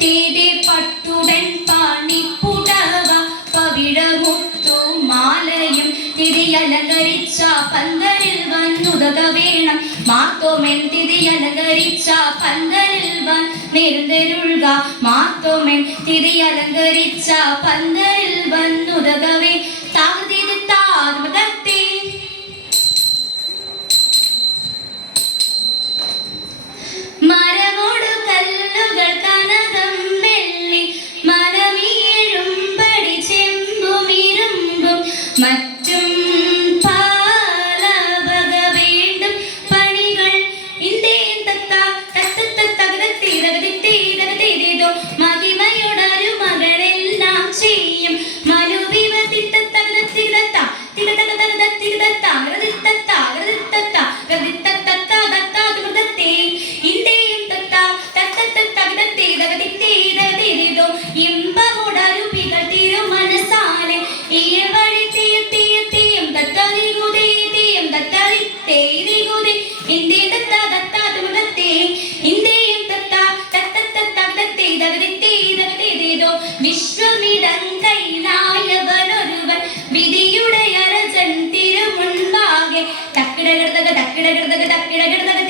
തേതെ പട്ടുടൻ പാണിപ്പുടവ പവിഴമുത്തു മാലയും തിരിയലങ്കരിച്ച പന്തലിൽ വന്നുതക വേണം മാത്തോമെൻ തിരിയലങ്കരിച്ച പന്തലിൽ വന്നിരുന്നരുൾക മാത്തോമെൻ തിരിയലങ്കരിച്ച പന്തലിൽ വന്നുതകവേ താകൃതി താർമതത്തെ മരമോട് കല്ലുകൾ കനകം വെള്ളി മനമീഴുംപടി ചെമ്പുമിരുമ്പും മറ്റും പല വക വേണ്ടും പണികൾ ഇന്ത്യേ തത്തത്തത്തകതീതകതീതകതീതകതീതോ മഹിമയുടൊരു മകളെല്ലാം ചെയ്യും മനുവിവതിത്തത്തകതീതത്ത ഇമ്പമുടരുപികൾ തിരുമനസാലെ ഈ വഴി തീയും തത്തതികുതി തീയും തത്തതികുതി ഇന്ത്യ തത്താതത്താതുമതത്തെ ഇന്ത്യയും തത്തത്തത്തകതീതകതീതകതീതോ വിശ്വമിടങ്കൈലായവനൊരുവൻ വിധിയുടെ അരജൻ തിരുമുൻപാകെ തക്കിടകിടതക തക്കിടകിടതക തക്കിടകിടതക